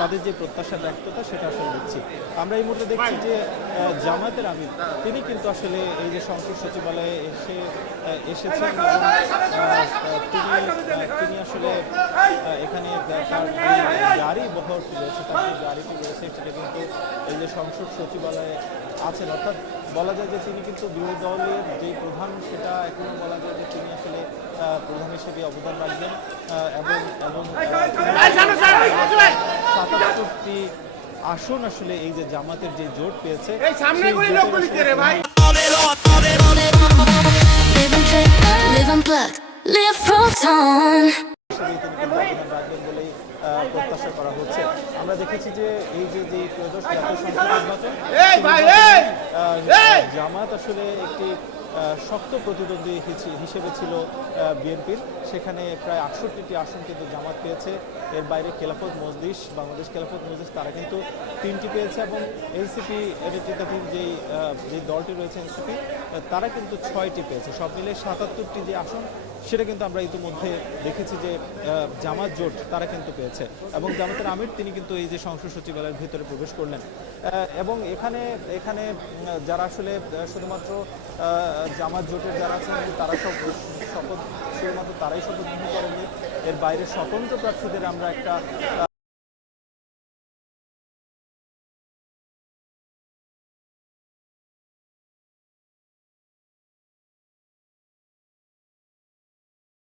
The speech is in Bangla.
তাদের যে প্রত্যাশা ব্যক্ততা সেটা আসলে দেখছি। আমরা এই মুহূর্তে দেখছি যে জামায়াতের আমির তিনি কিন্তু আসলে এই যে সংসদ সচিবালয়ে এসেছেন এবং তিনি আসলে এখানে তার গাড়ি বহর রয়েছে, তার যে গাড়িটি রয়েছে সেটা কিন্তু এই যে সংসদ সচিবালয়ে আছেন। অর্থাৎ বলা যায় যে তিনি কিন্তু বিরোধী দলের যে প্রধান সেটা এখনো বলা যায় যে তিনি আসলে প্রধান হিসেবে অবদান রাখবেন এবং ৭৭টি আসন আসলে এই যে জামাতের যে জোট পেয়েছে রাখবেন বলেই প্রত্যাশা করা হচ্ছে। আমরা দেখেছি যে এই যে ত্রয়োদশ জাতীয় সংসদ নির্বাচন জামাত আসলে একটি শক্ত প্রতিদ্বন্দ্বী হিসেবে ছিল বিএনপির, সেখানে প্রায় ৬৮টি আসন কিন্তু জামাত পেয়েছে। এর বাইরে খেলাফত মজলিস, বাংলাদেশ খেলাফত মজলিস তারা কিন্তু ৩টি পেয়েছে এবং এনসিপি নেতৃত্বাধীন যে দলটি রয়েছে এনসিপি তারা কিন্তু ৬টি পেয়েছে। সব মিলে ৭৭টি যে আসন সেটা কিন্তু আমরা ইতিমধ্যে দেখেছি যে জামাত জোট তারা কিন্তু পেয়েছে এবং জামাতের আমির তিনি কিন্তু এই যে সংসদ সচিবালয়ের ভিতরে প্রবেশ করলেন এবং এখানে যারা আসলে শুধুমাত্র জামাত জোটের যারা আছেন তারা শুধুমাত্র তারাই শপথ গ্রহণ করেননি। এর বাইরে স্বতন্ত্র প্রার্থীদের আমরা একটা